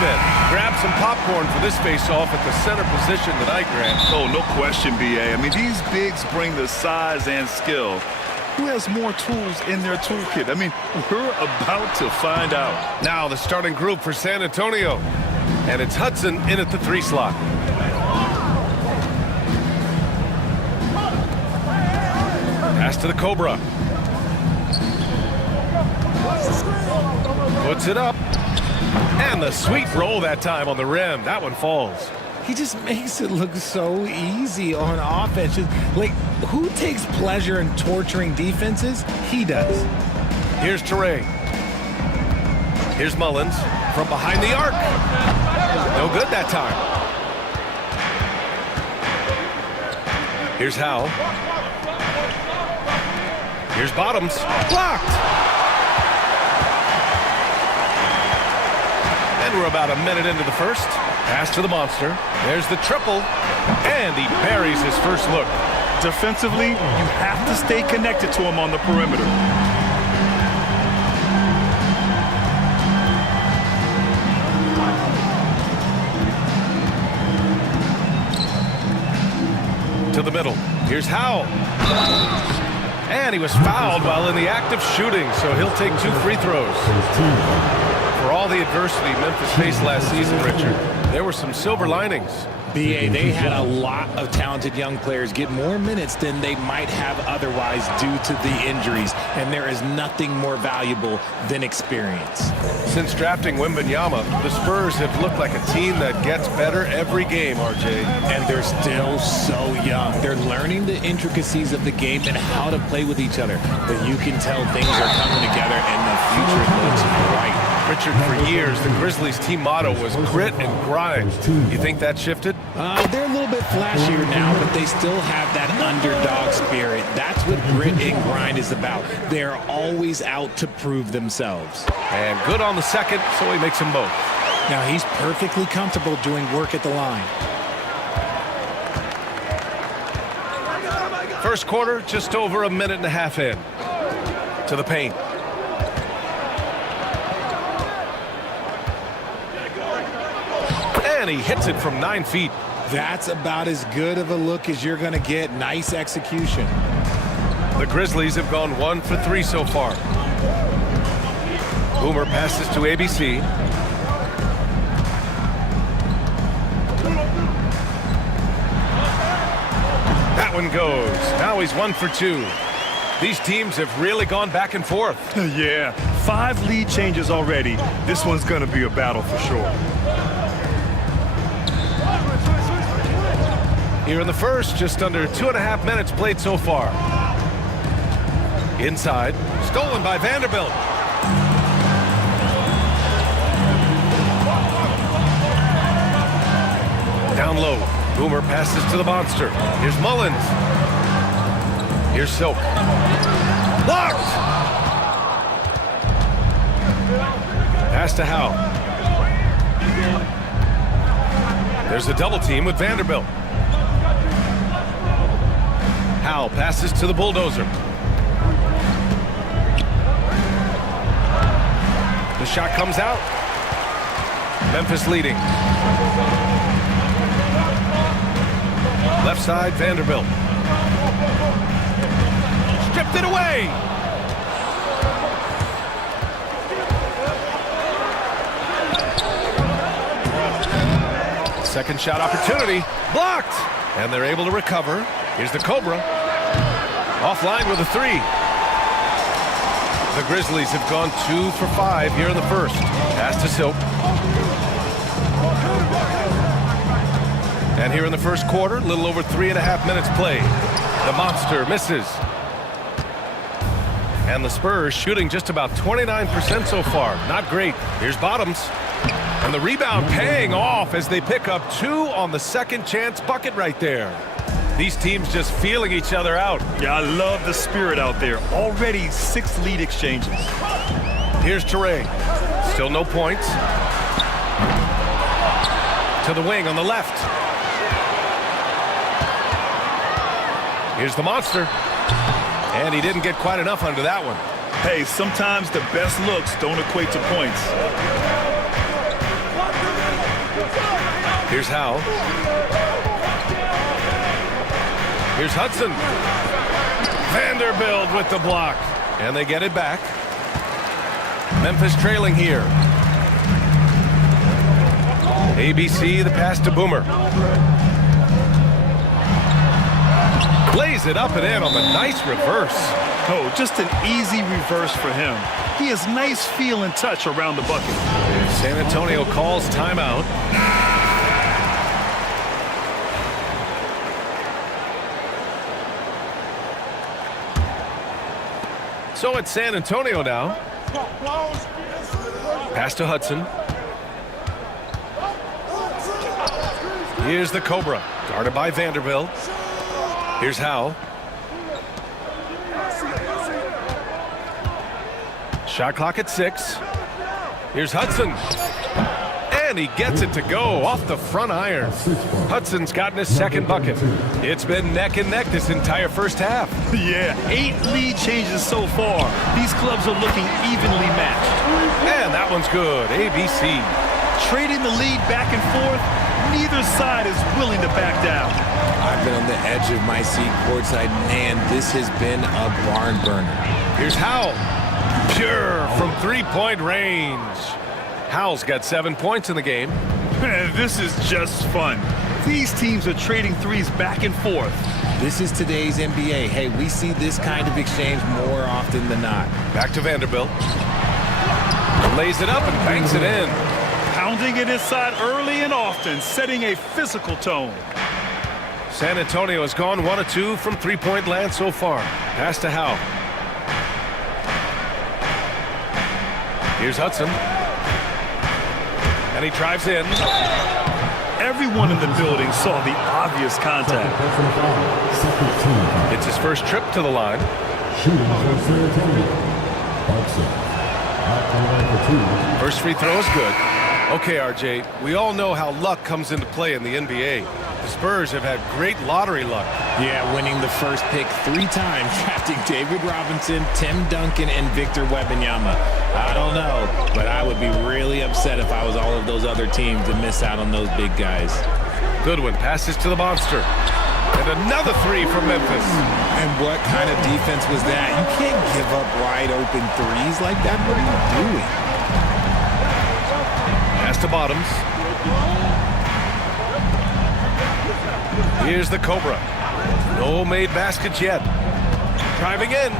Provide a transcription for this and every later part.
men. Grab some popcorn for this face-off at the center position tonight, Grant. Oh, no question, B.A. I mean, these bigs bring the size and skill. Who has more tools in their toolkit? I mean, we're about to find out. Now the starting group for San Antonio. And it's Hudson in at the 3 slot. Pass to the Cobra. Puts it up. And the sweet roll that time on the rim. That one falls. He just makes it look so easy on offense. Like, who takes pleasure in torturing defenses? He does. Here's Teray. Here's Mullins from behind the arc. No good that time. Here's Howe. Here's Bottoms. Blocked. And we're about a minute into the first. Pass to the monster. There's the triple. And he buries his first look. Defensively, you have to stay connected to him on the perimeter. To the middle. Here's Howe. And he was fouled while in the act of shooting, so he'll take 2 free throws. For all the adversity Memphis faced last season, Richard, there were some silver linings. B.A., they had a lot of talented young players get more minutes than they might have otherwise due to the injuries, and there is nothing more valuable than experience. Since drafting Wembanyama, the Spurs have looked like a team that gets better every game, RJ. And they're still so young. They're learning the intricacies of the game and how to play with each other. But you can tell things are coming together, and the future looks bright. Richard, for years, the Grizzlies' team motto was grit and grind. You think that shifted? They're a little bit flashier now, but they still have that underdog spirit. That's what grit and grind is about. They're always out to prove themselves. And good on the second, so he makes them both. Now he's perfectly comfortable doing work at the line. First quarter, just over a minute and a half in. To the paint. And he hits it from 9 feet. That's about as good of a look as you're going to get. Nice execution. The Grizzlies have gone 1 for 3 so far. Boomer passes to ABC. That one goes. Now he's 1 for 2. These teams have really gone back and forth. Yeah, 5 lead changes already. This one's going to be a battle for sure. Here in the first, just under 2.5 minutes played so far. Inside, stolen by Vanderbilt. Down low, Boomer passes to the monster. Here's Mullins. Here's Silk. Blocked! Pass to Howe. There's a double team with Vanderbilt. Howe passes to the bulldozer. The shot comes out. Memphis leading. Left side, Vanderbilt. Stripped it away. Second shot opportunity. Blocked. And they're able to recover. Here's the Cobra. Offline with a 3. The Grizzlies have gone 2 for 5 here in the first. Pass to Silk. And here in the first quarter, a little over 3.5 minutes played. The monster misses. And the Spurs shooting just about 29% so far. Not great. Here's Bottoms. And the rebound paying off as they pick up 2 on the second chance bucket right there. These teams just feeling each other out. Yeah, I love the spirit out there. Already 6 lead exchanges. Here's Teray. Still no points. To the wing on the left. Here's the monster. And he didn't get quite enough under that one. Hey, sometimes the best looks don't equate to points. Here's Howe. Here's Hudson. Vanderbilt with the block. And they get it back. Memphis trailing here. ABC, the pass to Boomer. Lays it up and in on the nice reverse. Oh, just an easy reverse for him. He has nice feel and touch around the bucket. San Antonio calls timeout. So it's San Antonio now. Pass to Hudson. Here's the Cobra, guarded by Vanderbilt. Here's Howe. Shot clock at 6. Here's Hudson. And he gets it to go off the front iron. Hudson's gotten his second bucket. It's been neck and neck this entire first half. Yeah, 8 lead changes so far. These clubs are looking evenly matched. And that one's good. ABC. Trading the lead back and forth, neither side is willing to back down. I've been on the edge of my seat courtside. Man, this has been a barn burner. Here's Howell. Pure from three-point range. Howell's got 7 points in the game. This is just fun. These teams are trading threes back and forth. This is today's NBA. Hey, we see this kind of exchange more often than not. Back to Vanderbilt. Lays it up and banks it in. Pounding it inside early and often, setting a physical tone. San Antonio has gone 1 of 2 from three-point land so far. Pass to Howe. Here's Hudson. And he drives in. Everyone in the building saw the obvious contact. It's his first trip to the line. First free throw is good. Okay, RJ, we all know how luck comes into play in the NBA. The Spurs have had great lottery luck. Yeah, winning the first pick 3 times, drafting David Robinson, Tim Duncan, and Victor Wembanyama. I don't know, but I would be really upset if I was all of those other teams to miss out on those big guys. Goodwin passes to the monster. And another 3 from Memphis. And what kind of defense was that? You can't give up wide open threes like that. What are you doing? Pass to Bottoms. Here's the Cobra. No made baskets yet. Driving in.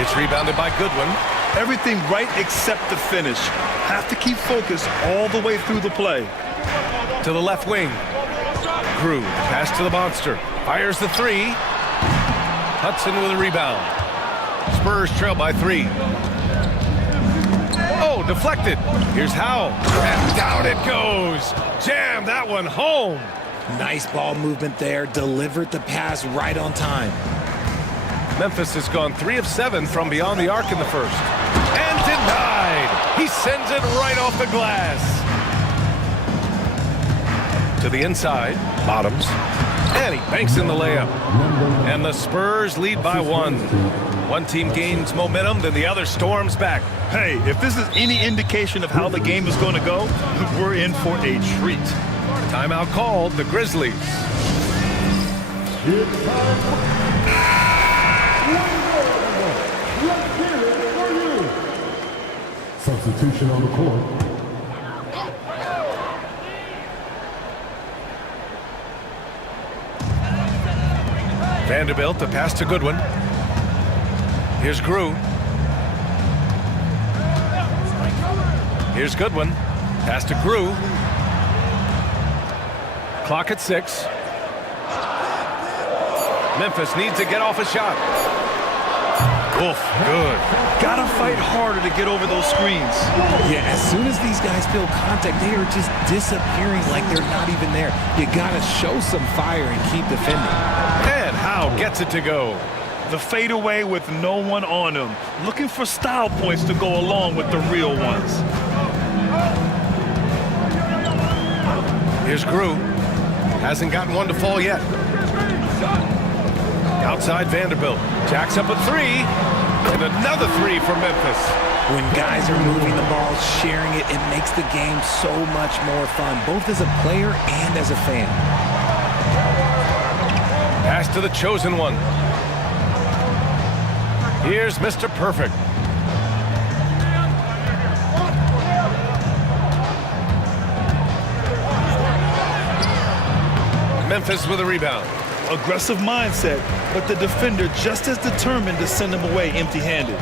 It's rebounded by Goodwin. Everything right except the finish. Have to keep focused all the way through the play. To the left wing. Crew, pass to the monster. Fires the 3. Hudson with a rebound. Spurs trail by 3. Oh, deflected. Here's Howe. And down it goes. Jam that one home. Nice ball movement there. Delivered the pass right on time. Memphis has gone 3 of 7 from beyond the arc in the first. And denied. He sends it right off the glass. To the inside. Bottoms. And he banks in the layup. And the Spurs lead by 1. One team gains momentum, then the other storms back. Hey, if this is any indication of how the game is going to go, we're in for a treat. Timeout called, the Grizzlies. Substitution on the court. Vanderbilt, the pass to Goodwin. Here's Grew. Here's Goodwin. Pass to Grew. Clock at 6. Memphis needs to get off a shot. Oof, good. Gotta fight harder to get over those screens. Yeah, as soon as these guys feel contact, they are just disappearing like they're not even there. You gotta show some fire and keep defending. And Howe gets it to go. The fadeaway with no one on him. Looking for style points to go along with the real ones. Here's Grew. Hasn't gotten one to fall yet. Outside Vanderbilt. Jacks up a 3. And another 3 for Memphis. When guys are moving the ball, sharing it, it makes the game so much more fun, both as a player and as a fan. Pass to the chosen one. Here's Mr. Perfect. Memphis with a rebound. Aggressive mindset, but the defender just as determined to send him away empty-handed.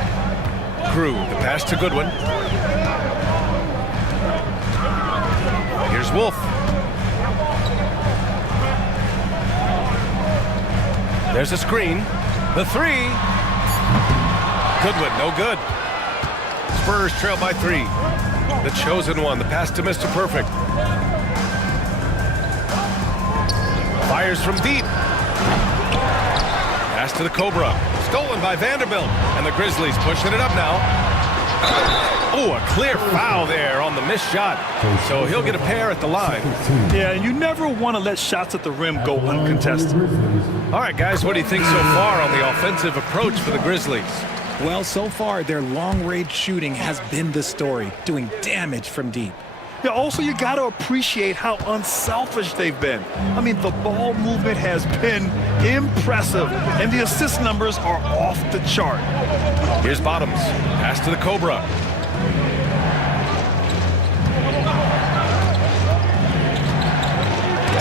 Crew, the pass to Goodwin. Here's Wolf. There's a screen. The three. Goodwin, no good. Spurs trail by 3. The chosen one, the pass to Mr. Perfect. Fires from deep. Pass to the Cobra. Stolen by Vanderbilt. And the Grizzlies pushing it up now. Oh, a clear foul there on the missed shot. So he'll get a pair at the line. Yeah, you never want to let shots at the rim go uncontested. All right, guys, what do you think so far on the offensive approach for the Grizzlies? Well, so far, their long-range shooting has been the story, doing damage from deep. Yeah, also, you got to appreciate how unselfish they've been. I mean, the ball movement has been impressive, and the assist numbers are off the chart. Here's Bottoms. Pass to the Cobra.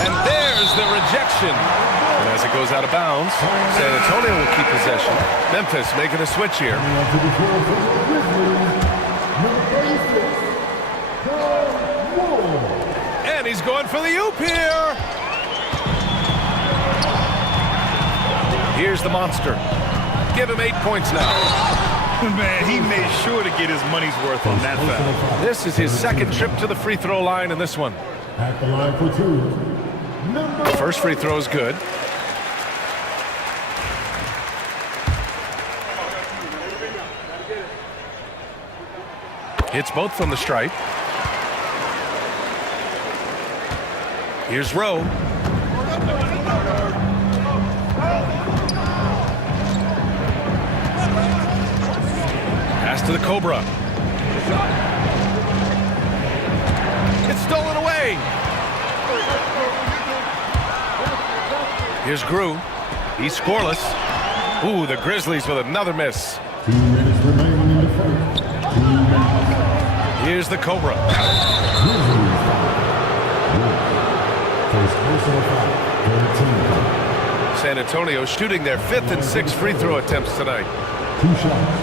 And there's the rejection. And as it goes out of bounds, San Antonio will keep possession. Memphis making a switch here. And he's going for the oop here. Here's the monster. Give him 8 points now. Man, he made sure to get his money's worth on that foul. This is his second trip to the free throw line in this one. At the line for 2. First free throw is good. Hits both from the stripe. Here's Rowe. Pass to the Cobra. It's stolen away. Here's Grew. He's scoreless. Ooh, the Grizzlies with another miss. 2 minutes remaining in the first. 2 minutes. Here's the Cobra. First personal foul. 13. San Antonio shooting their 5th and 6th free throw attempts tonight. 2 shots.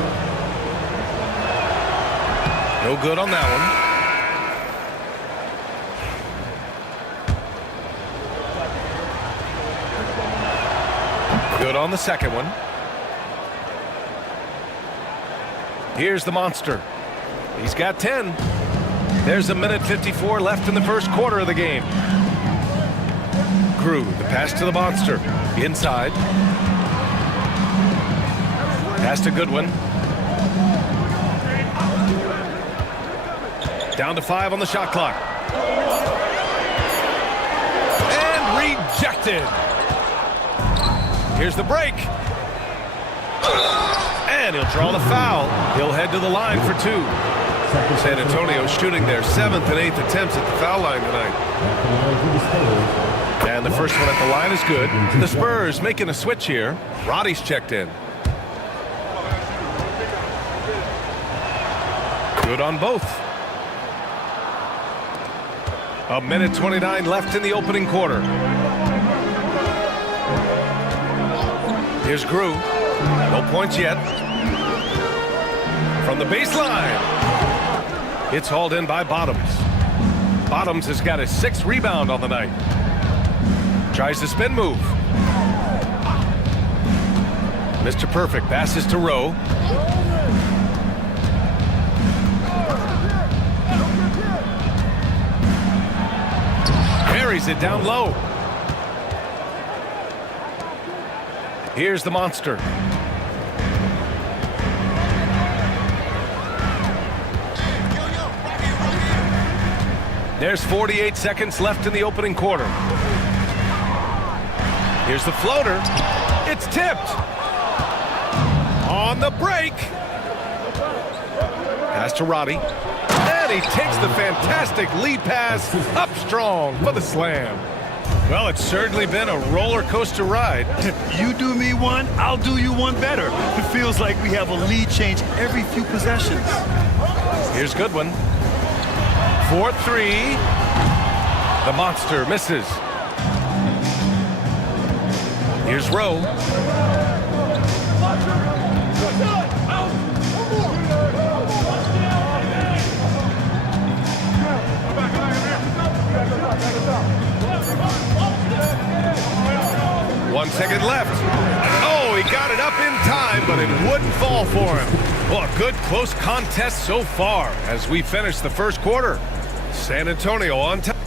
No good on that one. Good on the second one. Here's the monster. He's got 10. There's a minute 54 left in the first quarter of the game. Grew, the pass to the monster. Inside. Pass to Goodwin. Down to 5 on the shot clock. And rejected. Here's the break. And he'll draw the foul. He'll head to the line for 2. San Antonio shooting their 7th and 8th attempts at the foul line tonight. And the first one at the line is good. The Spurs making a switch here. Roddy's checked in. Good on both. A minute 29 left in the opening quarter. Here's Grew. No points yet. From the baseline. It's hauled in by Bottoms. Bottoms has got his 6th rebound on the night. Tries the spin move. Mr. Perfect passes to Rowe. Carries it down low. Here's the monster. There's 48 seconds left in the opening quarter. Here's the floater. It's tipped. On the break. Pass to Roddy. And he takes the fantastic lead pass up strong for the slam. Well, it's certainly been a roller coaster ride. You do me one, I'll do you one better. It feels like we have a lead change every few possessions. Here's Goodwin. 4-3. The monster misses. Here's Rowe. One second left. Oh, he got it up in time, but it wouldn't fall for him. Well, a good close contest so far as we finish the first quarter. San Antonio on top.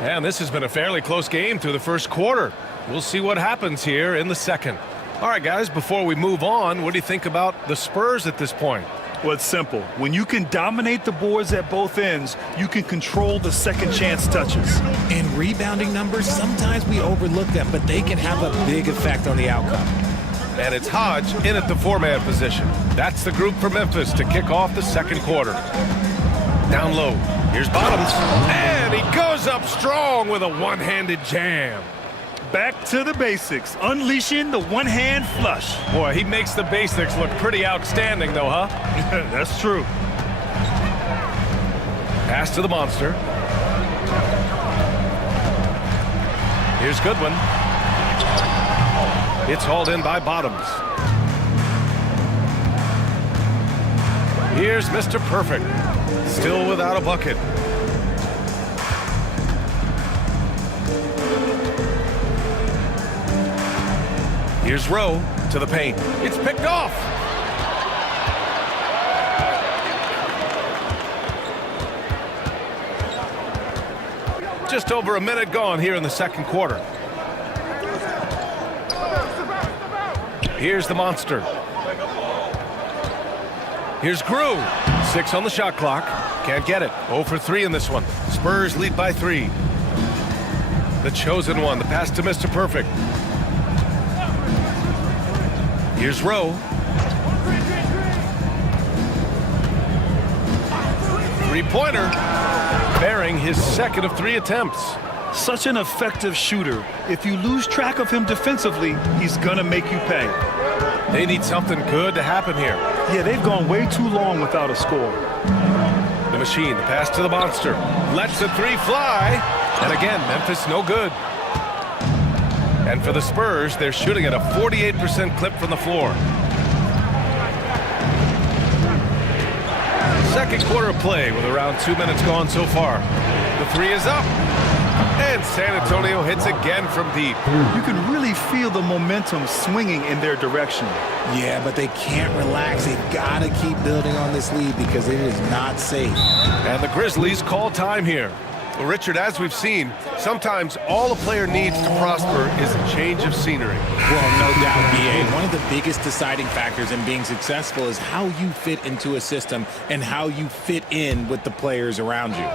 And this has been a fairly close game through the first quarter. We'll see what happens here in the second. All right, guys, before we move on, what do you think about the Spurs at this point? Well, it's simple. When you can dominate the boards at both ends, you can control the second chance touches. In rebounding numbers, sometimes we overlook them, but they can have a big effect on the outcome. And it's Hodge in at the four-man position. That's the group for Memphis to kick off the second quarter. Down low. Here's Bottoms. And he goes up strong with a one-handed jam. Back to the basics, unleashing the one-hand flush. Boy, he makes the basics look pretty outstanding, though, huh? That's true. Pass to the monster. Here's Goodwin. It's hauled in by Bottoms. Here's Mr. Perfect. Still without a bucket. Here's Rowe to the paint. It's picked off. Just over a minute gone here in the second quarter. Here's the monster. Here's Grew. 6 on the shot clock. Can't get it. 0 for 3 in this one. Spurs lead by 3. The chosen one. The pass to Mr. Perfect. Here's Rowe. Three-pointer. Bearing his second of 3 attempts. Such an effective shooter. If you lose track of him defensively, he's gonna make you pay. They need something good to happen here. Yeah, they've gone way too long without a score. The machine, the pass to the monster. Lets the 3 fly. And again, Memphis no good. And for the Spurs, they're shooting at a 48% clip from the floor. Second quarter of play with around 2 minutes gone so far. The 3 is up. And San Antonio hits again from deep. You can really feel the momentum swinging in their direction. Yeah, but they can't relax. They've got to keep building on this lead because it is not safe. And the Grizzlies call time here. Well, Richard, as we've seen, sometimes all a player needs to prosper is a change of scenery. Well, no doubt, B.A. One of the biggest deciding factors in being successful is how you fit into a system and how you fit in with the players around you.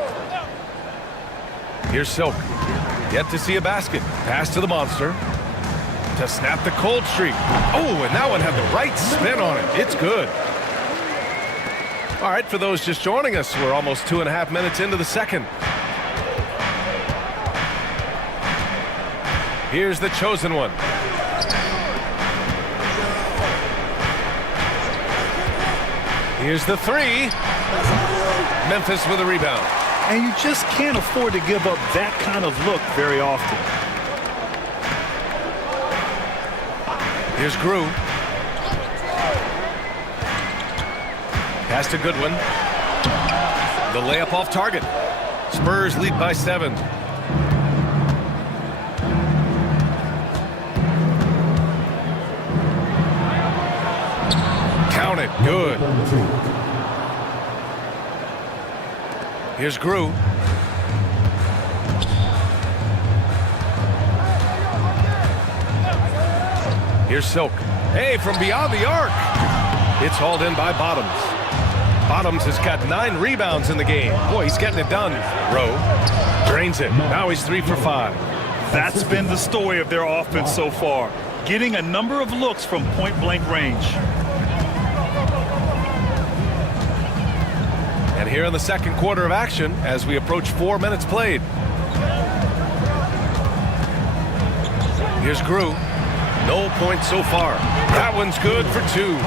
Here's Silk. Yet to see a basket. Pass to the monster. To snap the cold streak. Oh, and that one had the right spin on it. It's good. All right, for those just joining us, we're almost 2.5 minutes into the second. Here's the chosen one. Here's the 3. Memphis with a rebound. And you just can't afford to give up that kind of look very often. Here's Grew. Pass to Goodwin. The layup off target. Spurs lead by 7. Count it. Good. Here's Grew. Here's Silk. Hey, from beyond the arc. It's hauled in by Bottoms. Bottoms has got 9 rebounds in the game. Boy, he's getting it done. Rowe drains it. Now he's 3 for 5. That's been the story of their offense so far. getting a number of looks from point-blank range. And here in the second quarter of action as we approach 4 minutes played. Here's Grew. No points so far. That one's good for 2.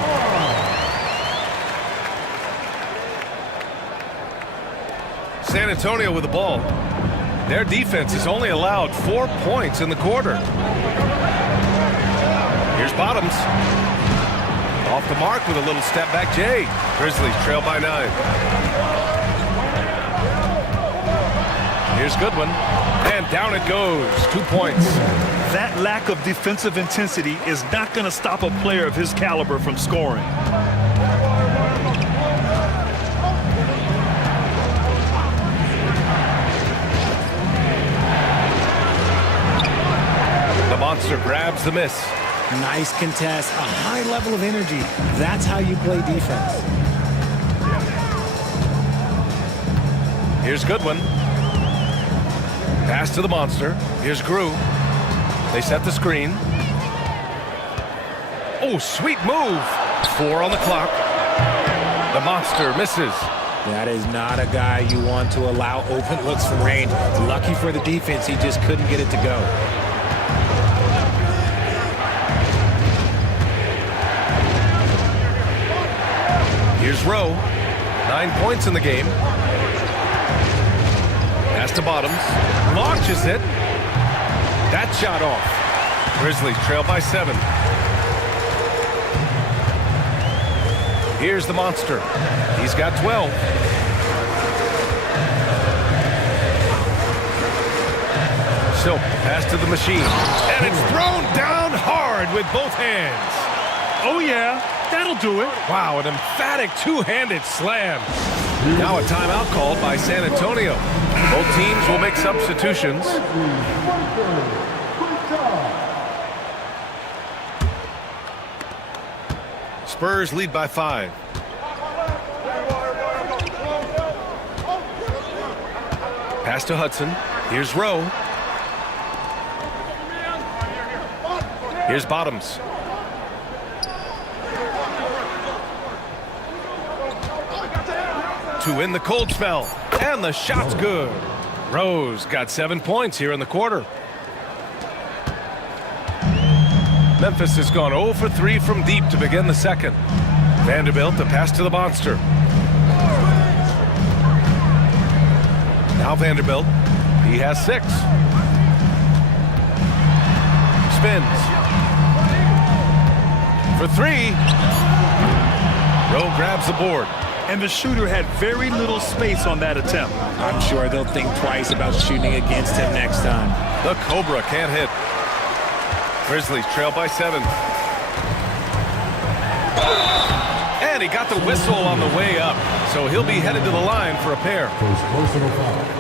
San Antonio with the ball. Their defense has only allowed 4 points in the quarter. Here's Bottoms. Off the mark with a little step back Jay. Grizzlies trail by 9. Here's Goodwin. And down it goes. 2 points. That lack of defensive intensity is not going to stop a player of his caliber from scoring. The monster grabs the miss. Nice contest, a high level of energy. That's how you play defense. Here's Goodwin. Pass to the monster. Here's Grew. They set the screen. Oh, sweet move. 4 on the clock. The monster misses. That is not a guy you want to allow open looks from range. Lucky for the defense, he just couldn't get it to go. Here's Rowe. 9 points in the game. Pass to Bottoms. Launches it. That shot off. Grizzlies trail by 7. Here's the monster. He's got 12. So, pass to the machine. And it's thrown down hard with both hands. Oh, yeah, that'll do it. Wow, an emphatic two-handed slam. Now a timeout called by San Antonio. Both teams will make substitutions. Spurs lead by 5. Pass to Hudson. Here's Rowe. Here's Bottoms. To win the cold spell. And the shot's good. Rose got 7 points here in the quarter. Memphis has gone 0 for 3 from deep to begin the second. Vanderbilt, the pass to the monster. Now Vanderbilt. He has 6. Spins. For 3. Rowe grabs the board. And the shooter had very little space on that attempt. I'm sure they'll think twice about shooting against him next time. The Cobra can't hit. Grizzlies trail by 7. And he got the whistle on the way up, so he'll be headed to the line for a pair.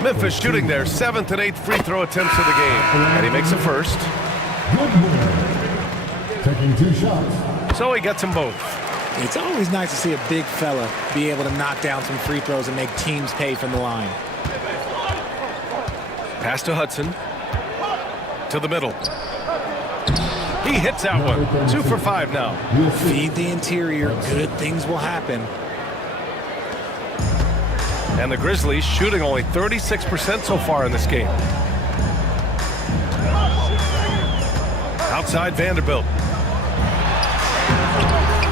Memphis shooting their 7th and 8th free throw attempts of the game, and he makes a first. Taking 2 shots. So he gets them both. It's always nice to see a big fella be able to knock down some free throws and make teams pay from the line. Pass to Hudson. To the middle. He hits that one. 2 for 5 now. Feed the interior. Good things will happen. And the Grizzlies shooting only 36% so far in this game. Outside Vanderbilt.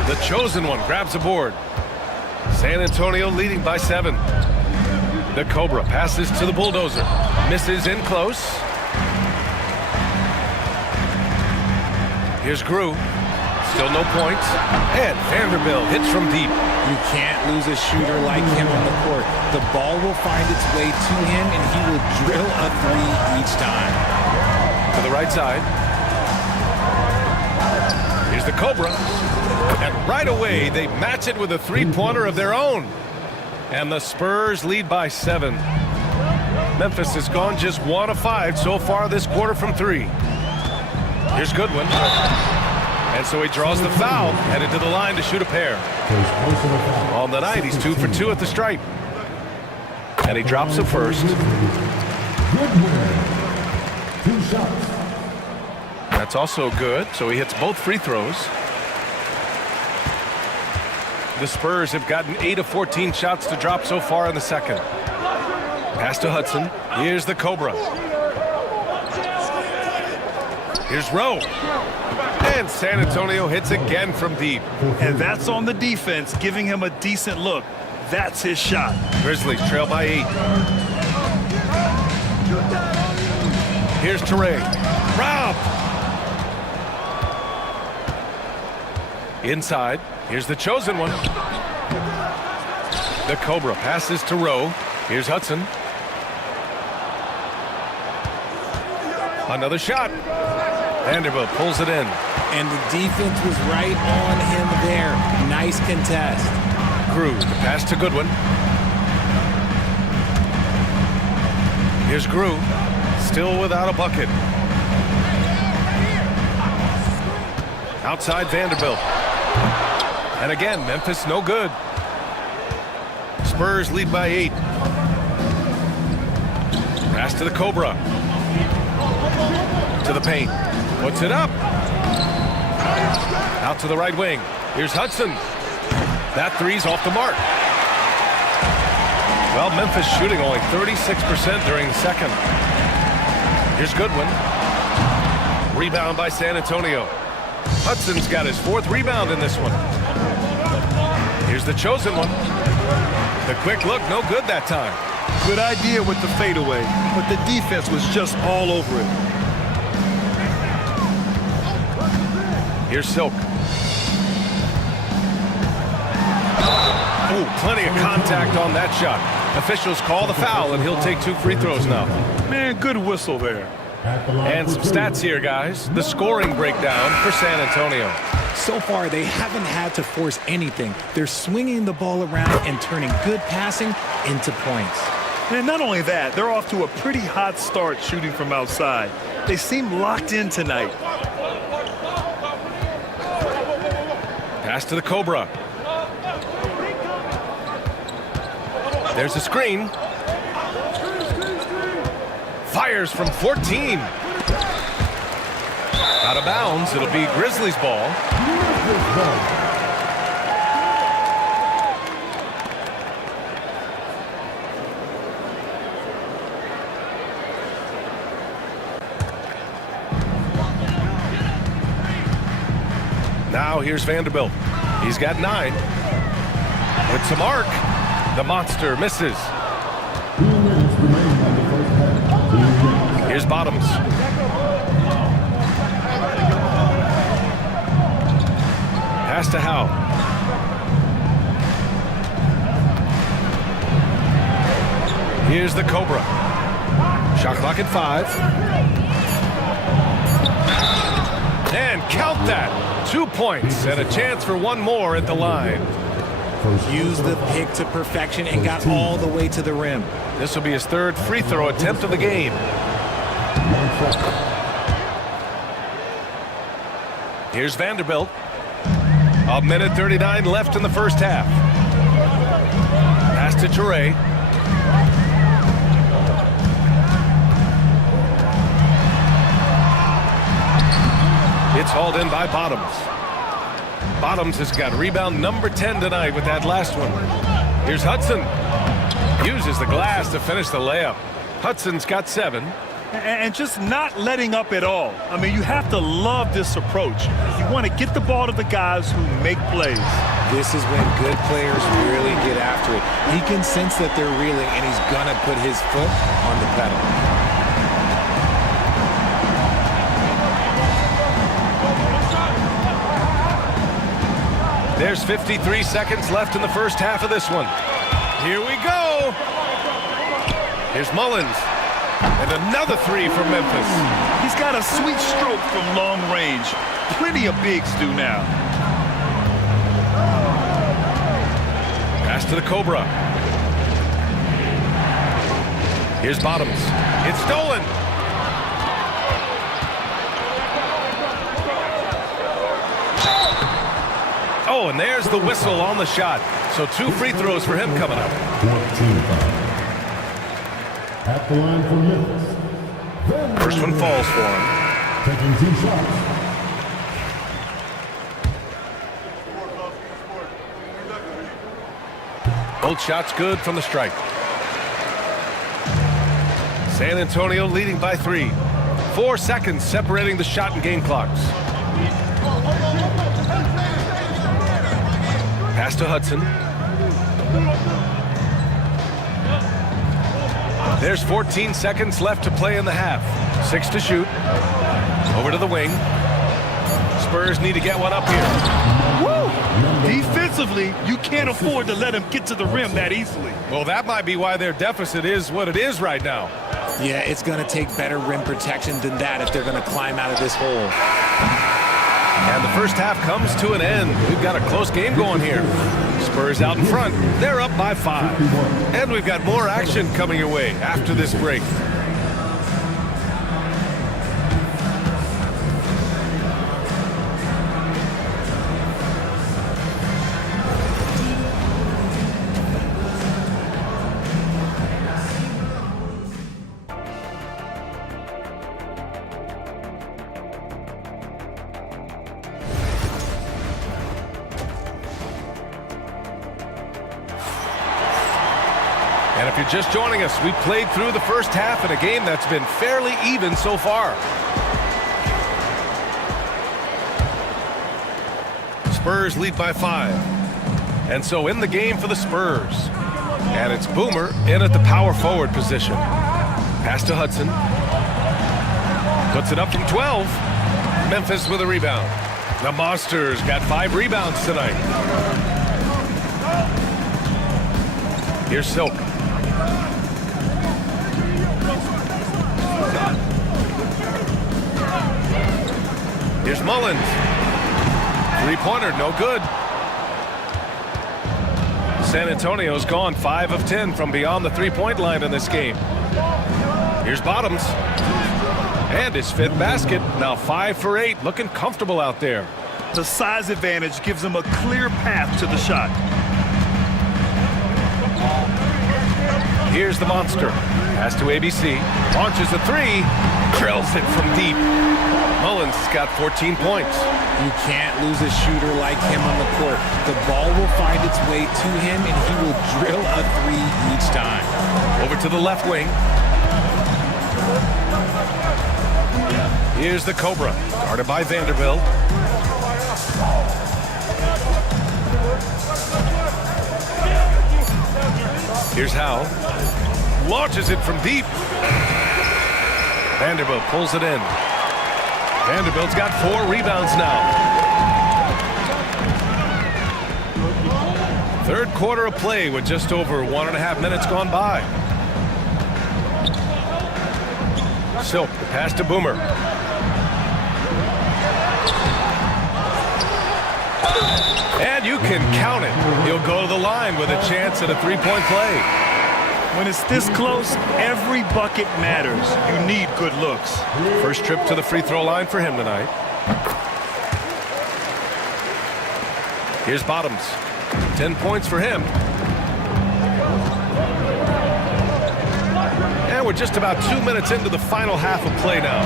The chosen one grabs a board. San Antonio leading by 7. The Cobra passes to the bulldozer. Misses in close. Here's Grew. Still no points. And Vanderbilt hits from deep. You can't lose a shooter like him on the court. The ball will find its way to him, and he will drill a 3 each time. To the right side. Here's the Cobra. And right away, they match it with a 3-pointer of their own. And the Spurs lead by 7. Memphis has gone just 1 of 5 so far this quarter from 3. Here's Goodwin. And so he draws the foul, headed to the line to shoot a pair. On the night, he's 2 for 2 at the stripe. And he drops the first. 2 shots. That's also good, so he hits both free throws. The Spurs have gotten 8 of 14 shots to drop so far in the second. Pass to Hudson. Here's the Cobra. Here's Rowe. And San Antonio hits again from deep. And that's on the defense, giving him a decent look. That's his shot. Grizzlies trail by 8. Here's Teray. Rob! Inside. Here's the chosen one. The Cobra passes to Rowe. Here's Hudson. Another shot. Vanderbilt pulls it in. And the defense was right on him there. Nice contest. Grew, the pass to Goodwin. Here's Grew, still without a bucket. Outside Vanderbilt. And again, Memphis no good. Spurs lead by 8. Pass to the Cobra. To the paint. Puts it up. Out to the right wing. Here's Hudson. That three's off the mark. Well, Memphis shooting only 36% during the second. Here's Goodwin. Rebound by San Antonio. Hudson's got his 4th rebound in this one. Here's the chosen one. The quick look, no good that time. Good idea with the fadeaway, but the defense was just all over it. Here's Silk. Ooh, plenty of contact on that shot. Officials call the foul, and he'll take 2 free throws now. Man, good whistle there. And some stats here, guys. The scoring breakdown for San Antonio. So far, they haven't had to force anything. They're swinging the ball around and turning good passing into points. And not only that, they're off to a pretty hot start shooting from outside. They seem locked in tonight. Pass to the Cobra. There's a screen. Fires from 14. Out of bounds. It'll be Grizzlies ball. Now here's Vanderbilt. He's got 9. It's a mark. The monster misses. Here's Bottoms. Pass to Howe. Here's the Cobra. Shot clock at 5. And count that. 2 points and a chance for one more at the line. Used the pick to perfection and got all the way to the rim. This will be his 3rd free throw attempt of the game. Here's Vanderbilt. 1:39 left in the first half. Pass to Teray. It's hauled in by Bottoms. Bottoms has got rebound number 10 tonight with that last one. Here's Hudson. Uses the glass to finish the layup. Hudson's got 7. And just not letting up at all. I mean, you have to love this approach. You want to get the ball to the guys who make plays. This is when good players really get after it. He can sense that they're reeling, and he's going to put his foot on the pedal. There's 53 seconds left in the first half of this one. Here we go. Here's Mullins. And another 3 for Memphis. He's got a sweet stroke from long range. Plenty of bigs do now. Pass to the Cobra. Here's Bottoms. It's stolen. Oh, and there's the whistle on the shot. So 2 free throws for him coming up. 14 foul. At the line for Memphis. First one falls for him. Taking 2 shots. Both shots good from the stripe. San Antonio leading by 3. 4 seconds separating the shot and game clocks. Pass to Hudson. There's 14 seconds left to play in the half. 6 to shoot. Over to the wing. Spurs need to get one up here. Woo! Defensively, you can't afford to let him get to the rim that easily. Well, that might be why their deficit is what it is right now. Yeah, it's going to take better rim protection than that if they're going to climb out of this hole. And the first half comes to an end. We've got a close game going here. Spurs out in front. They're up by 5. And we've got more action coming your way after this break. And if you're just joining us, we played through the first half in a game that's been fairly even so far. Spurs lead by 5. And so in the game for the Spurs. And it's Boomer in at the power forward position. Pass to Hudson. Puts it up from 12. Memphis with a rebound. The Monsters got 5 rebounds tonight. Here's Silk. Here's Mullins. 3-pointer, no good. San Antonio's gone 5 of 10 from beyond the 3-point line in this game. Here's Bottoms. And his 5th basket. Now 5 for 8. Looking comfortable out there. The size advantage gives him a clear path to the shot. Here's the Monster. Pass to ABC. Launches a 3. Drills it from deep. Mullins has got 14 points. You can't lose a shooter like him on the court. The ball will find its way to him, and he will drill a 3 each time. Over to the left wing. Here's the Cobra. Guarded by Vanderbilt. Here's Howe. Launches it from deep. Vanderbilt pulls it in. Vanderbilt's got 4 rebounds now. Third quarter of play with just over 1.5 minutes gone by. Silk, the pass to Boomer. And you can count it. He'll go to the line with a chance at a 3-point play. When it's this close, every bucket matters. You need good looks. First trip to the free throw line for him tonight. Here's Bottoms. 10 points for him. And we're just about 2 minutes into the final half of play now.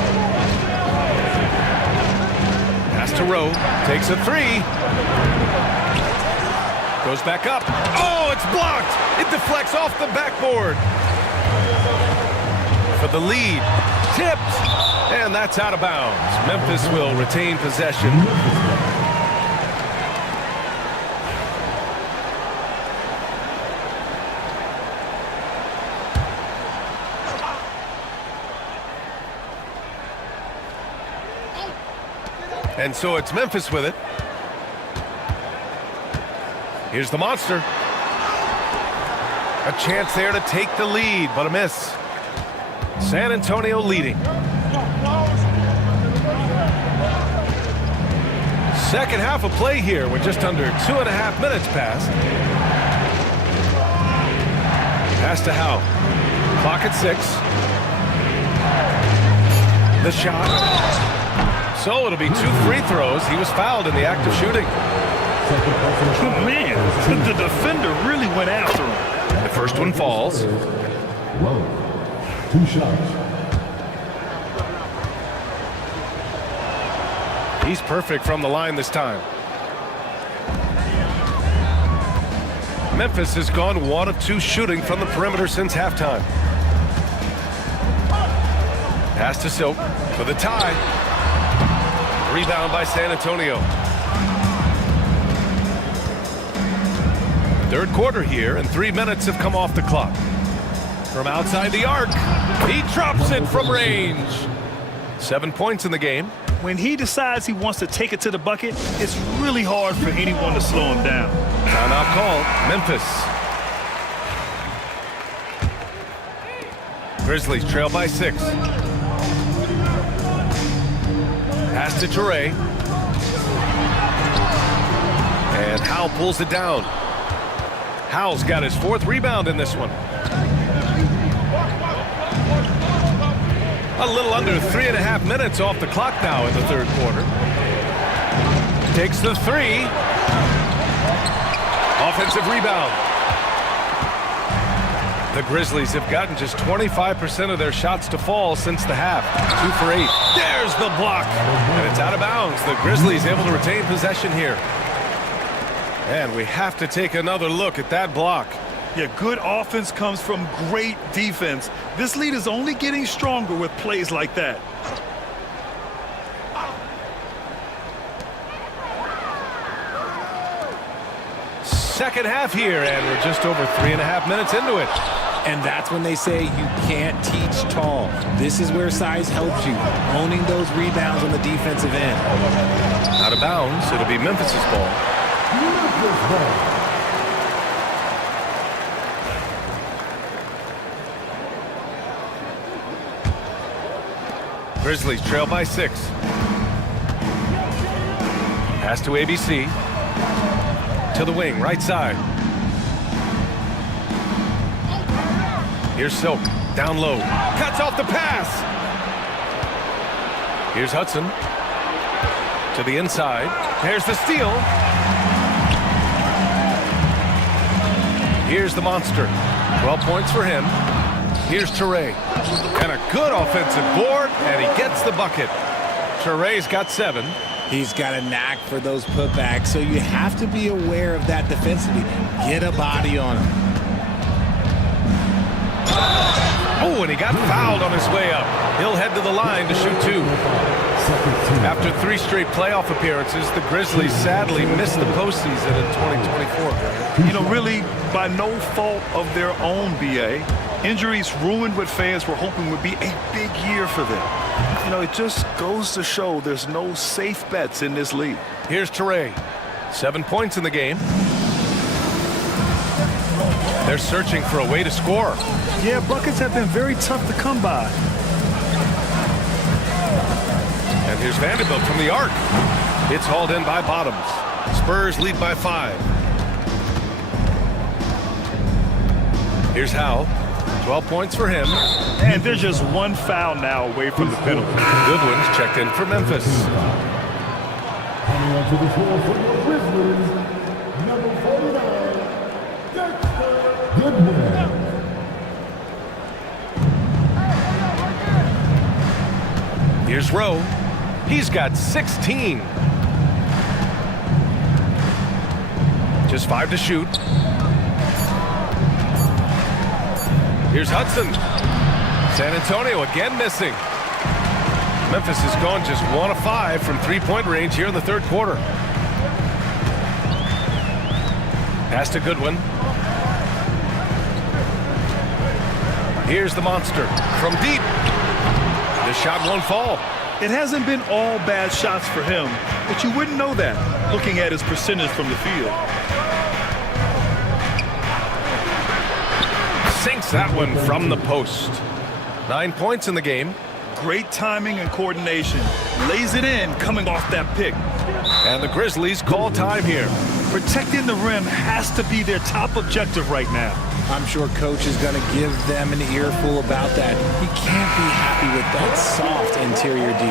Pass to Rowe. Takes a 3. Goes back up. Oh, it's blocked. It deflects off the backboard. For the lead. Tipped. And that's out of bounds. Memphis will retain possession. And so it's Memphis with it. Here's the Monster. A chance there to take the lead, but a miss. San Antonio leading. Second half of play here with just under 2.5 minutes passed. Pass to Howe. Clock at 6. The shot. So it'll be 2 free throws. He was fouled in the act of shooting. Oh, man, the defender really went after him. The first one falls. Whoa. 2 shots. He's perfect from the line this time. Memphis has gone 1 of 2 shooting from the perimeter since halftime. Pass to Silk for the tie. Rebound by San Antonio. Third quarter here, and 3 minutes have come off the clock. From outside the arc, he drops it from range. 7 points in the game. When he decides he wants to take it to the bucket, it's really hard for anyone to slow him down. Timeout called. Memphis. Grizzlies trail by 6. Pass to Toure. And Howe pulls it down. Howe's got his 4th rebound in this one. A little under 3.5 minutes off the clock now in the third quarter. Takes the 3. Offensive rebound. The Grizzlies have gotten just 25% of their shots to fall since the half. 2 for 8. There's the block. And it's out of bounds. The Grizzlies able to retain possession here. And we have to take another look at that block. Yeah, good offense comes from great defense. This lead is only getting stronger with plays like that. Second half here, and we're just over 3.5 minutes into it. And that's when they say you can't teach tall. This is where size helps you, owning those rebounds on the defensive end. Out of bounds, it'll be Memphis's ball. Grizzlies trail by 6. Pass to ABC. To the wing, right side. Here's Silk, down low. Cuts off the pass. Here's Hudson. To the inside. There's the steal. Here's the monster. 12 points for him. Here's Toure. And a good offensive board, and he gets the bucket. Toure's got 7. He's got a knack for those putbacks, so you have to be aware of that defensively. Get a body on him. Oh, and he got fouled on his way up. He'll head to the line to shoot 2. After 3 straight playoff appearances, the Grizzlies sadly missed the postseason in 2024. You know, really, by no fault of their own, BA. Injuries ruined what fans were hoping would be a big year for them. You know, it just goes to show there's no safe bets in this league. Here's Toure. 7 points in the game. They're searching for a way to score. Yeah, buckets have been very tough to come by. And here's Vanderbilt from the arc. It's hauled in by Bottoms. Spurs lead by 5. Here's Howe. 12 points for him. And they're just 1 foul now away from the penalty. Goodwin's checked in for Memphis. Coming onto the floor for the Grizzlies, number 49, Goodwin. Here's Rowe. He's got 16. Just 5 to shoot. Here's Hudson. San Antonio again missing. Memphis has gone just 1 of 5 from 3-point range here in the third quarter. Pass to Goodwin. Here's the monster from deep. The shot won't fall. It hasn't been all bad shots for him, but you wouldn't know that looking at his percentage from the field. Sinks that one from the post. 9 points in the game. Great timing and coordination. Lays it in coming off that pick. And the Grizzlies call time here. Protecting the rim has to be their top objective right now. I'm sure coach is going to give them an earful about that. He can't be happy with that soft interior D.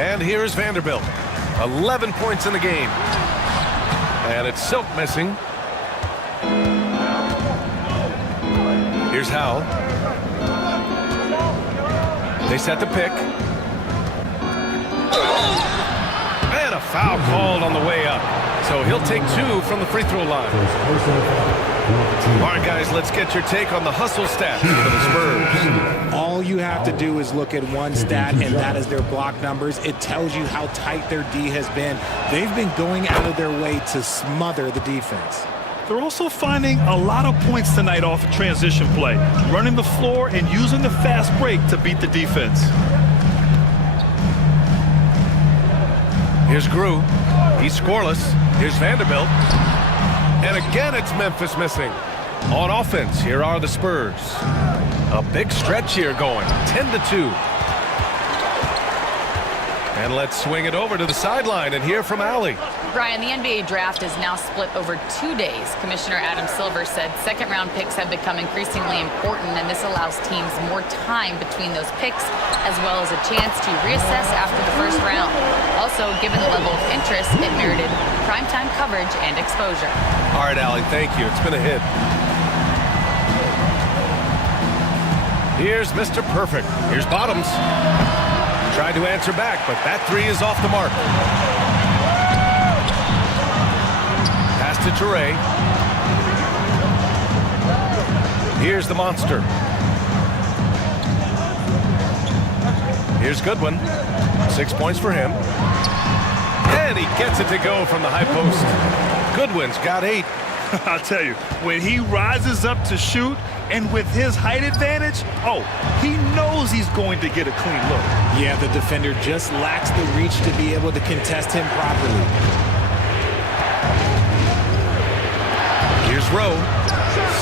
And here is Vanderbilt. 11 points in the game. And it's Silk missing. Here's Howell. They set the pick. And a foul called on the way up. So he'll take 2 from the free throw line. All right, guys, let's get your take on the hustle stats for the Spurs. All you have to do is look at one stat, and that is their block numbers. It tells you how tight their D has been. They've been going out of their way to smother the defense. They're also finding a lot of points tonight off of transition play, running the floor and using the fast break to beat the defense. Here's Grew. He's scoreless. Here's Vanderbilt. And again, it's Memphis missing. On offense, here are the Spurs. A big stretch here going, 10-2. And let's swing it over to the sideline and hear from Allie. Brian, the NBA draft is now split over 2 days. Commissioner Adam Silver said second-round picks have become increasingly important, and this allows teams more time between those picks, as well as a chance to reassess after the first round. Also, given the level of interest, it merited primetime coverage and exposure. All right, Allie, thank you. It's been a hit. Here's Mr. Perfect. Here's Bottoms. Tried to answer back, but that 3 is off the mark. Pass to Toure. Here's the monster. Here's Goodwin. 6 points for him. And he gets it to go from the high post. Goodwin's got 8. I'll tell you, when he rises up to shoot, and with his height advantage, he knows he's going to get a clean look. Yeah, the defender just lacks the reach to be able to contest him properly. Here's Rowe.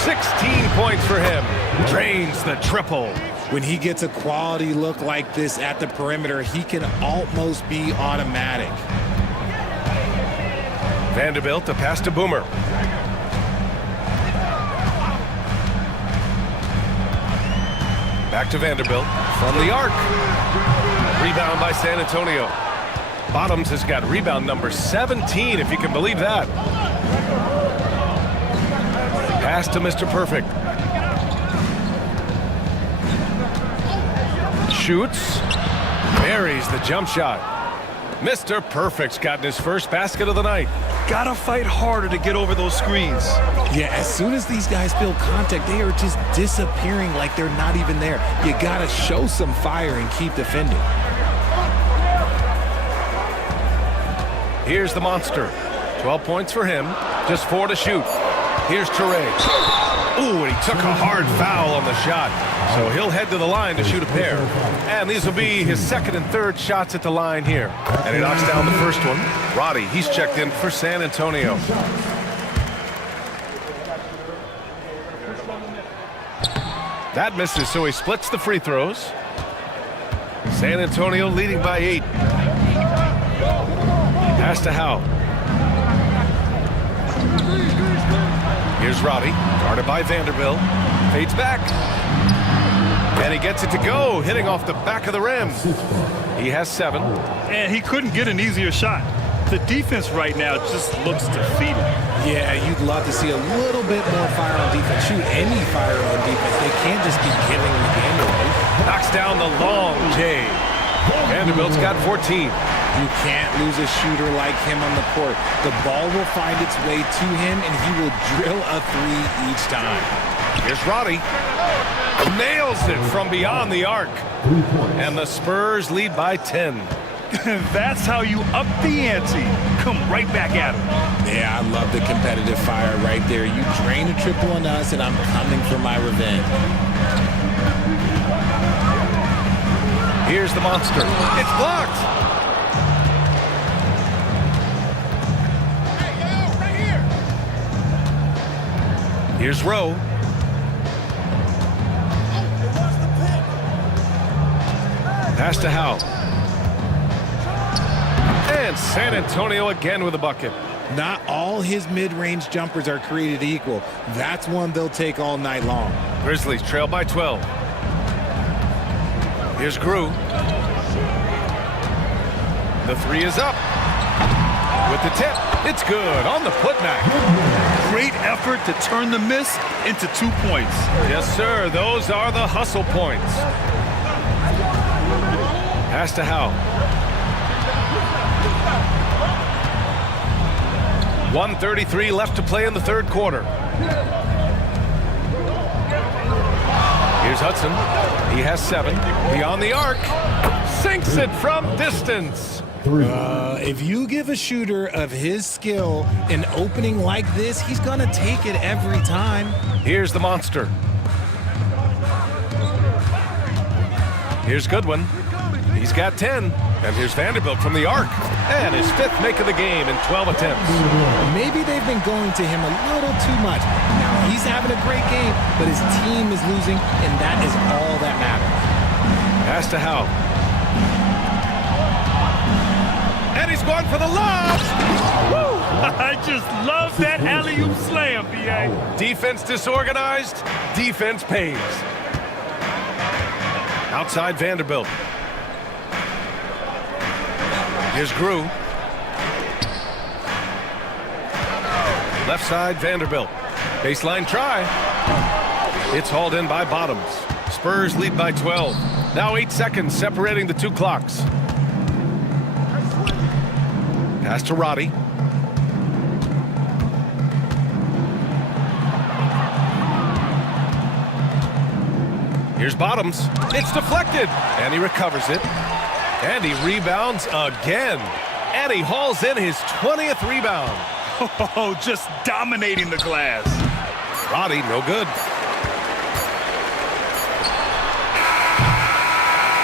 16 points for him. Drains the triple. When he gets a quality look like this at the perimeter, he can almost be automatic. Vanderbilt, the pass to Boomer. Back to Vanderbilt from the arc. Rebound by San Antonio. Bottoms has got rebound number 17, if you can believe that. Pass to Mr. Perfect. Shoots. Buries the jump shot. Mr. Perfect's gotten his first basket of the night. Gotta fight harder to get over those screens. Yeah, as soon as these guys feel contact, they are just disappearing like they're not even there. You gotta show some fire and keep defending. Here's the monster. 12 points for him. Just 4 to shoot. Here's Toure. Ooh, and he took a hard foul on the shot. So he'll head to the line to shoot a pair. And these will be his second and third shots at the line here. And he knocks down the first one. Roddy, he's checked in for San Antonio. That misses, so he splits the free throws. San Antonio leading by 8. Pass to Howe. Here's Roddy, guarded by Vanderbilt. Fades back. And he gets it to go, hitting off the back of the rim. He has 7. And he couldn't get an easier shot. The defense right now just looks defeated. Yeah, you'd love to see a little bit more fire on defense. Shoot any fire on defense. They can't just keep giving the game away. Knocks down the long J. Vanderbilt's got 14. You can't lose a shooter like him on the court. The ball will find its way to him, and he will drill a 3 each time. Here's Roddy. Nails it from beyond the arc. And the Spurs lead by 10. That's how you up the ante. Come right back at him. Yeah, I love the competitive fire right there. You drain a triple on us, and I'm coming for my revenge. Here's the monster. It's blocked. Here's Rowe. Pass to Howe. And San Antonio again with a bucket. Not all his mid-range jumpers are created equal. That's one they'll take all night long. Grizzlies trail by 12. Here's Grew. The 3 is up. with the tip. It's good on the putback. Great effort to turn the miss into 2 points. Yes, sir. Those are the hustle points. Pass to Howe. 1:33 left to play in the third quarter. Here's Hudson. He has 7. Beyond the arc. Sinks it from distance. If you give a shooter of his skill an opening like this, he's going to take it every time. Here's the monster. Here's Goodwin. He's got 10. And here's Vanderbilt from the arc. And his 5th make of the game in 12 attempts. Maybe they've been going to him a little too much. Now he's having a great game, but his team is losing, and that is all that matters. Pass to Howe. And he's going for the lob. Woo! I just love that alley-oop slam, B.A. Defense disorganized. Defense pays. Outside Vanderbilt. Here's Grew. Left side, Vanderbilt. Baseline try. It's hauled in by Bottoms. Spurs lead by 12. Now 8 seconds separating the 2 clocks. Pass to Roddy. Here's Bottoms. It's deflected. And he recovers it. And he rebounds again. And he hauls in his 20th rebound. Oh, just dominating the glass. Roddy, no good.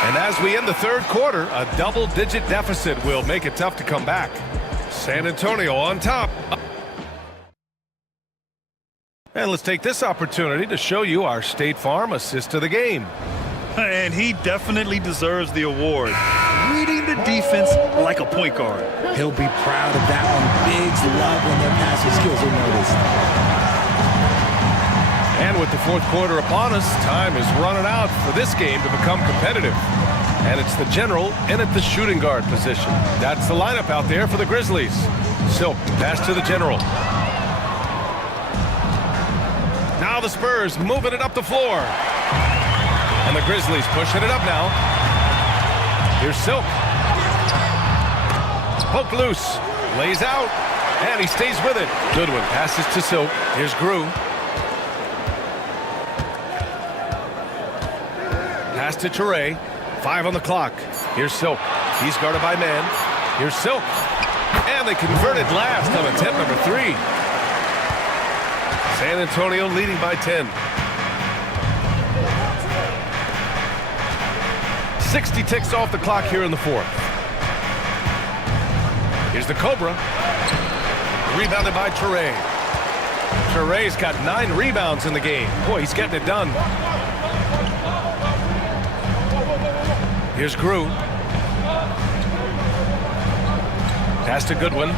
And as we end the third quarter, a double-digit deficit will make it tough to come back. San Antonio on top. And let's take this opportunity to show you our State Farm assist of the game. And he definitely deserves the award. Reading the defense like a point guard. He'll be proud of that one. Bigs love when their passing skills are noticed. And with the fourth quarter upon us, time is running out for this game to become competitive. And it's the general in at the shooting guard position. That's the lineup out there for the Grizzlies. Silk, pass to the general. Now the Spurs moving it up the floor. And the Grizzlies pushing it up now. Here's Silk. Poke loose. Lays out. And he stays with it. Goodwin passes to Silk. Here's Grew. Pass to Toure. 5 on the clock. Here's Silk. He's guarded by man. Here's Silk. And they converted last on attempt number 3. San Antonio leading by 10. 60 ticks off the clock here in the fourth. Here's the Cobra. Rebounded by Toure. Toure's got 9 rebounds in the game. Boy, he's getting it done. Here's Grew. Pass to Goodwin.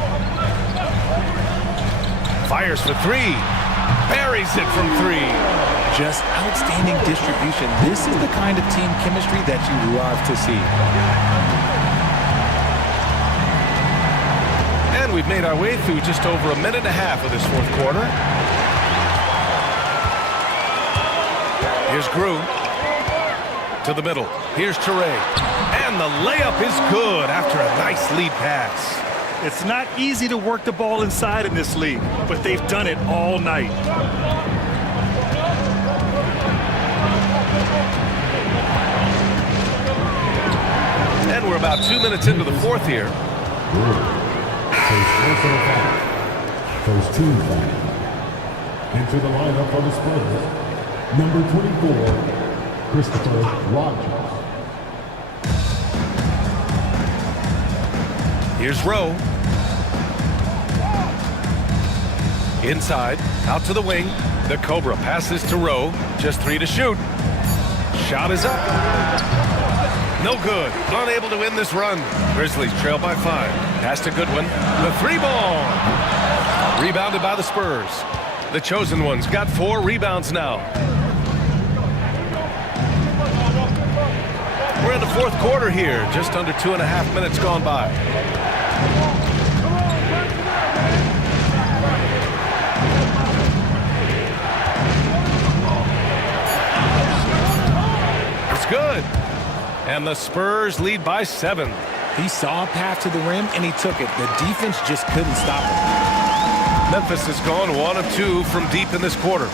Fires for 3. Buries it from 3. Just outstanding distribution. This is the kind of team chemistry that you love to see. And we've made our way through just over a minute and a half of this fourth quarter. Here's Grew. To the middle. Here's Toure. And the layup is good after a nice lead pass. It's not easy to work the ball inside in this league, but they've done it all night. And we're about 2 minutes into the fourth here. First team foul. Into the lineup for the Spurs, number 24, Christopher Rogers. Here's Rowe. Inside, out to the wing. The Cobra passes to Rowe. Just 3 to shoot. Shot is up. No good. Unable to win this run. Grizzlies trail by 5. Pass to Goodwin. The 3-ball. Rebounded by the Spurs. The chosen ones got 4 rebounds now. We're in the fourth quarter here. Just under 2.5 minutes gone by. good. And the Spurs lead by 7. He saw a path to the rim, and he took it. The defense just couldn't stop him. Memphis has gone 1 of 2 from deep in this quarter.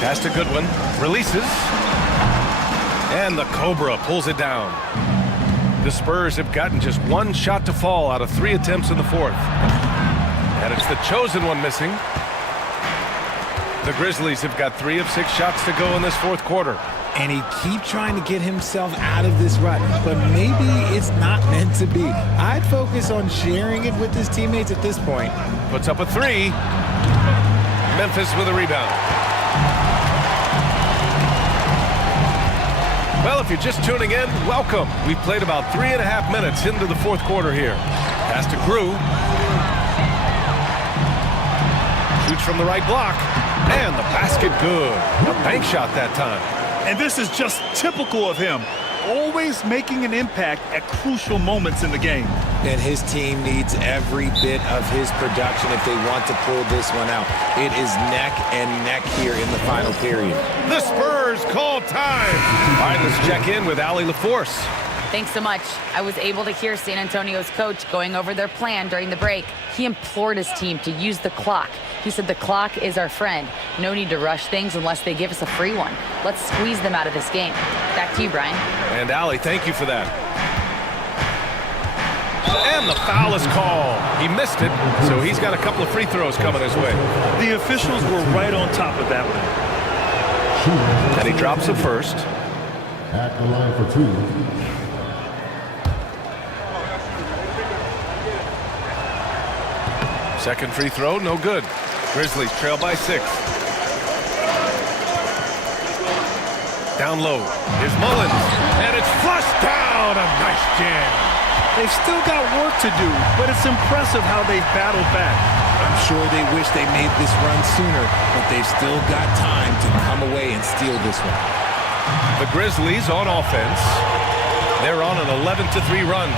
Pass to Goodwin. Releases. And the Cobra pulls it down. The Spurs have gotten just 1 shot to fall out of 3 attempts in the fourth. And it's the chosen one missing. The Grizzlies have got 3 of 6 shots to go in this fourth quarter. And he keeps trying to get himself out of this rut, but maybe it's not meant to be. I'd focus on sharing it with his teammates at this point. Puts up a 3. Memphis with a rebound. Well, if you're just tuning in, welcome. We've played about 3.5 minutes into the fourth quarter here. Pass to Crew. Shoots from the right block. And the basket good. A bank shot that time. And this is just typical of him. Always making an impact at crucial moments in the game. And his team needs every bit of his production if they want to pull this one out. It is neck and neck here in the final period. The Spurs call time. All right, let's check in with Allie LaForce. Thanks so much. I was able to hear San Antonio's coach going over their plan during the break. He implored his team to use the clock. He said the clock is our friend. No need to rush things unless they give us a free one. Let's squeeze them out of this game. Back to you, Brian. And Allie, thank you for that. And the foul is called. He missed it, so he's got a couple of free throws coming his way. The officials were right on top of that one. And he drops it first. At the line for 2. Second free throw, no good. Grizzlies trail by 6. Down low. Here's Mullins. And it's flushed down. A nice jam. They've still got work to do, but it's impressive how they've battled back. I'm sure they wish they made this run sooner, but they've still got time to come away and steal this one. The Grizzlies on offense. They're on an 11-3 run.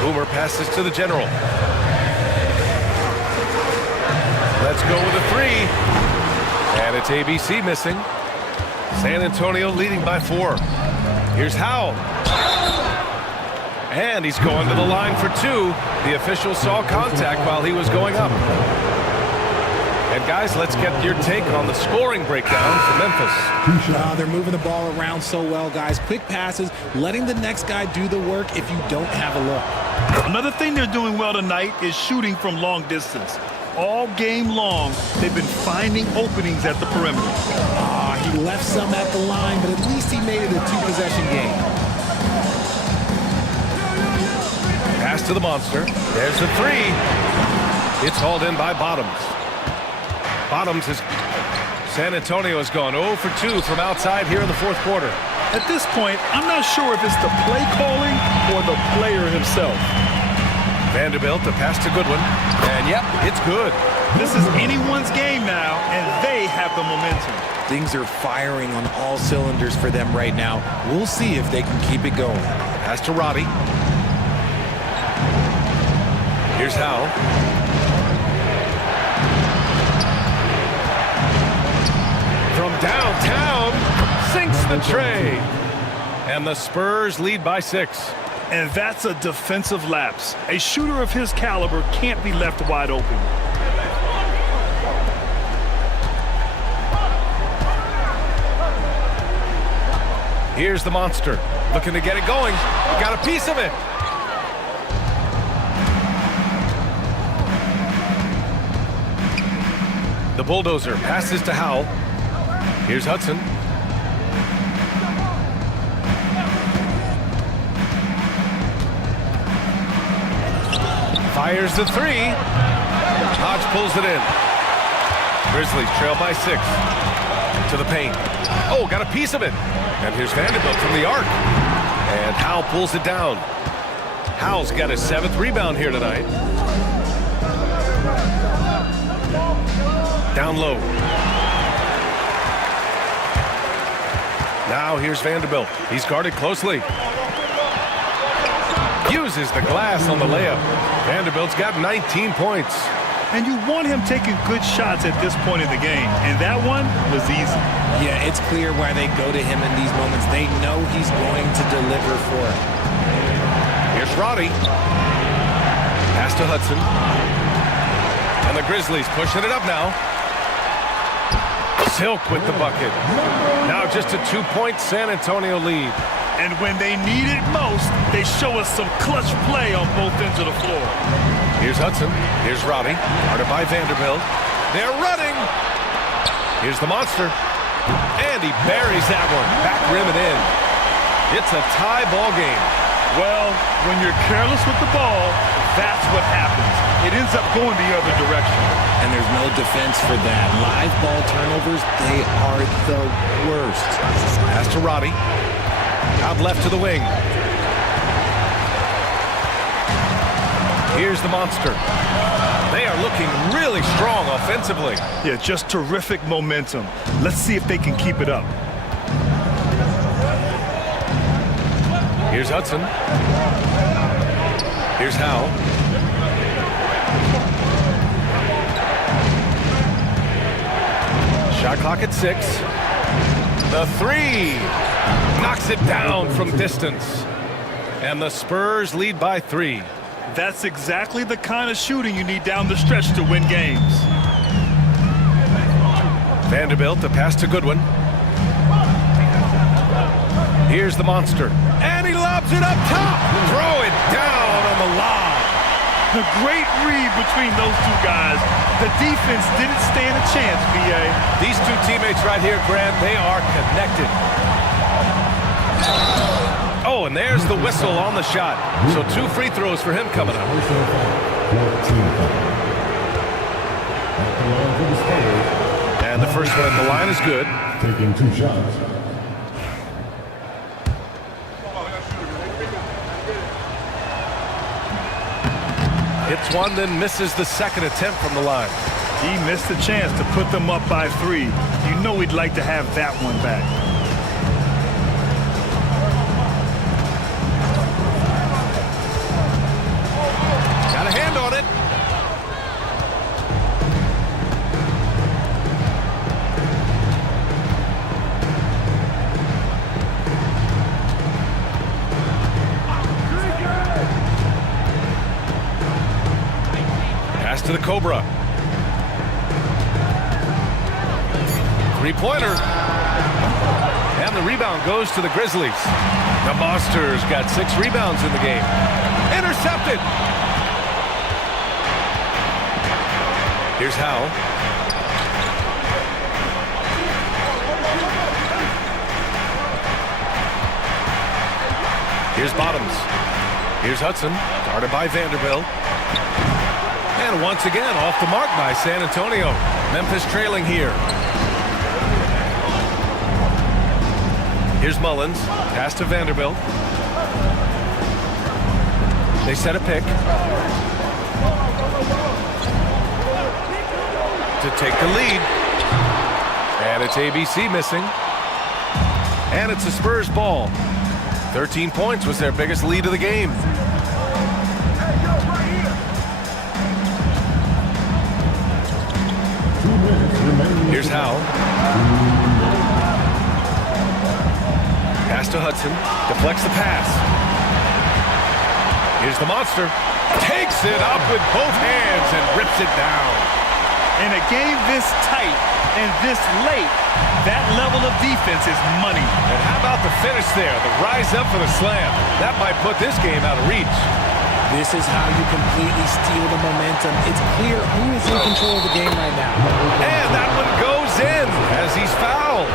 Boomer passes to the general. Let's go with a 3. And it's ABC missing. San Antonio leading by 4. Here's Howell. And he's going to the line for 2. The official saw contact while he was going up. And guys, let's get your take on the scoring breakdown for Memphis. They're moving the ball around so well, guys. Quick passes, letting the next guy do the work if you don't have a look. Another thing they're doing well tonight is shooting from long distance. All game long, they've been finding openings at the perimeter. He left some at the line, but at least he made it a 2-possession game. Pass to the monster. There's a 3. It's hauled in by Bottoms. Bottoms is... San Antonio has gone 0 for 2 from outside here in the fourth quarter. At this point, I'm not sure if it's the play calling or the player himself. Vanderbilt, the pass to Goodwin. And yep, it's good. This is anyone's game now, and they have the momentum. Things are firing on all cylinders for them right now. We'll see if they can keep it going. Pass to Roddy. Here's Howell. From downtown, sinks the tray. And the Spurs lead by 6. And that's a defensive lapse. A shooter of his caliber can't be left wide open. Here's the monster, looking to get it going. Got a piece of it. The bulldozer passes to Howell. Here's Hudson. Fires the 3. Hodge pulls it in. Grizzlies trail by 6. To the paint. Oh, got a piece of it. And here's Vanderbilt from the arc. And Howell pulls it down. Howell's got his 7th rebound here tonight. Down low. Now here's Vanderbilt. He's guarded closely. Uses the glass on the layup. Vanderbilt's got 19 points. And you want him taking good shots at this point in the game. And that one was easy. Yeah, it's clear why they go to him in these moments. They know he's going to deliver for it. Here's Roddy. Pass to Hudson. And the Grizzlies pushing it up now. Silk with the bucket. Now just a 2-point San Antonio lead. And when they need it most, they show us some clutch play on both ends of the floor. Here's Hudson. Here's Roddy. Guarded by Vanderbilt. They're running. Here's the monster. And he buries that one. Back rim and in. It's a tie ball game. Well, when you're careless with the ball, that's what happens. It ends up going the other direction. And there's no defense for that. Live ball turnovers, they are the worst. Pass to Roddy. Out left to the wing. Here's the monster. They are looking really strong offensively. Yeah, just terrific momentum. Let's see if they can keep it up. Here's Hudson. Here's Howe. Shot clock at 6. The 3. Knocks it down from distance. And the Spurs lead by 3. That's exactly the kind of shooting you need down the stretch to win games. Vanderbilt, the pass to Goodwin. Here's the monster. And he lobs it up top. Throw it down on the lob. The great read between those two guys. The defense didn't stand a chance, B.A. These two teammates right here, Grant, they are connected. Oh, and there's the whistle on the shot. So 2 free throws for him coming up. And the first one at the line is good. Taking 2 shots. Hits one, then misses the second attempt from the line. He missed a chance to put them up by 3. You know he'd like to have that one back. Got a hand on it. Pass to the Cobra. 3-pointer. And the rebound goes to the Grizzlies. The Monsters got 6 rebounds in the game. Intercepted. Here's Howe. Here's Bottoms. Here's Hudson. Guarded by Vanderbilt. And once again, off the mark by San Antonio. Memphis trailing here. Here's Mullins. Pass to Vanderbilt. They set a pick. To take the lead. And it's ABC missing. And it's the Spurs ball. 13 points was their biggest lead of the game. Here's Howe. Pass to Hudson. Deflects the pass. Here's the monster. Takes it up with both hands and rips it down. In a game this tight and this late, that level of defense is money. And how about the finish there? The rise up for the slam. That might put this game out of reach. This is how you completely steal the momentum. It's clear who is in control of the game right now. And that one goes in as he's fouled.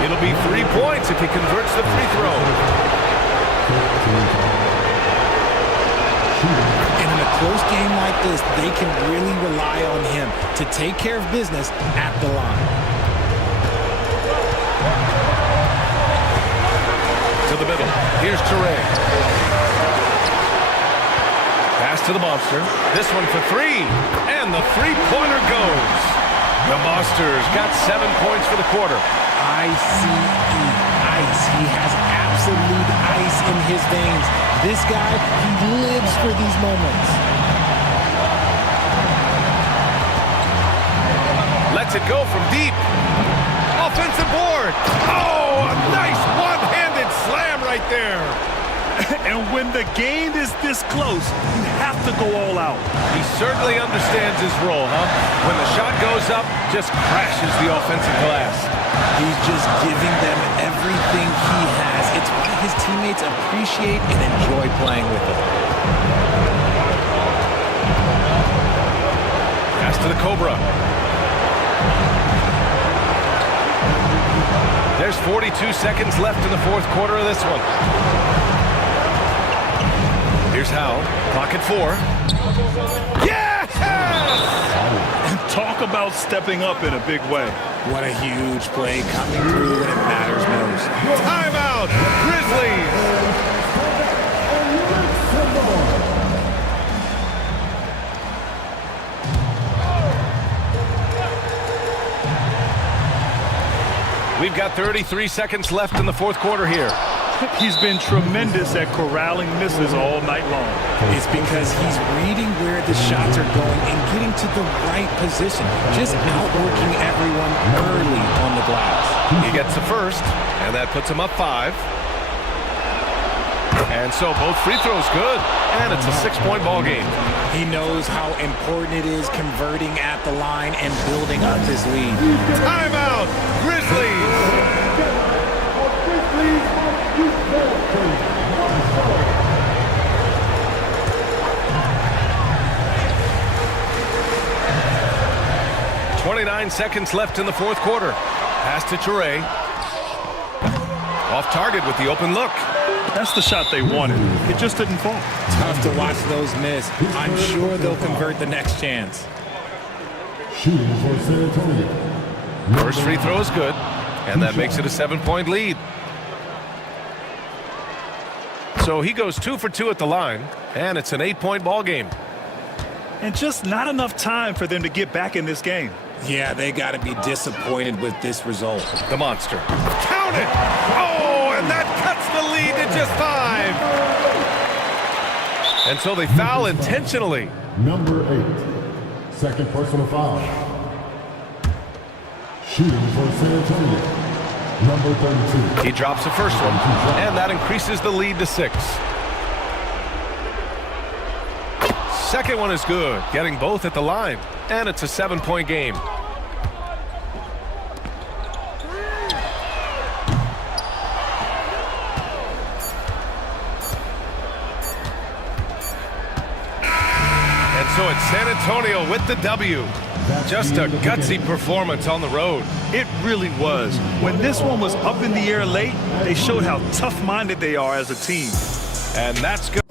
It'll be 3 points if he converts the free throw. And in a close game like this, they can really rely on him to take care of business at the line. To the middle. Here's Toure. Pass to the monster. This one for 3. And the 3-pointer goes. The Monsters got 7 points for the quarter. ICE. Ice. He has absolute ice in his veins. This guy, he lives for these moments. lets it go from deep. Offensive board. Oh, a nice one-handed slam right there. And when the game is this close, you have to go all out. He certainly understands his role, huh? When the shot goes up, just crashes the offensive glass. He's just giving them everything he has. It's why his teammates appreciate and enjoy playing with him. Pass to the Cobra. There's 42 seconds left in the fourth quarter of this one. Here's Howell. Clock at 4. Yes! And talk about stepping up in a big way. What a huge play coming through when it matters most. Timeout, Grizzlies. We've got 33 seconds left in the fourth quarter here. He's been tremendous at corralling misses all night long. It's because he's reading where the shots are going and getting to the right position. Just outworking everyone early on the glass. He gets the first, and that puts him up 5. And so both free throws good, and it's a 6-point ball game. He knows how important it is converting at the line and building up his lead. Timeout, Grizzlies. 29 seconds left in the fourth quarter. Pass to Toure. Off target with the open look. That's the shot they wanted. It just didn't fall. Tough to watch those miss. I'm sure they'll convert the next chance. Shooting for San Antonio. First free throw is good, and that makes it a 7-point lead. So he goes 2 for 2 at the line, and it's an 8-point ball game. And just not enough time for them to get back in this game. Yeah, they got to be disappointed with this result. The monster. Count it! Oh, and that cuts the lead to just 5. And so they foul intentionally. Number 8. Second personal foul. Shooting for San Antonio. Number 32. He drops the first one, and that increases the lead to 6. Second one is good, getting both at the line, and it's a 7-point game. And so it's San Antonio with the W. Just a gutsy performance on the road. It really was. When this one was up in the air late, they showed how tough-minded they are as a team. And that's going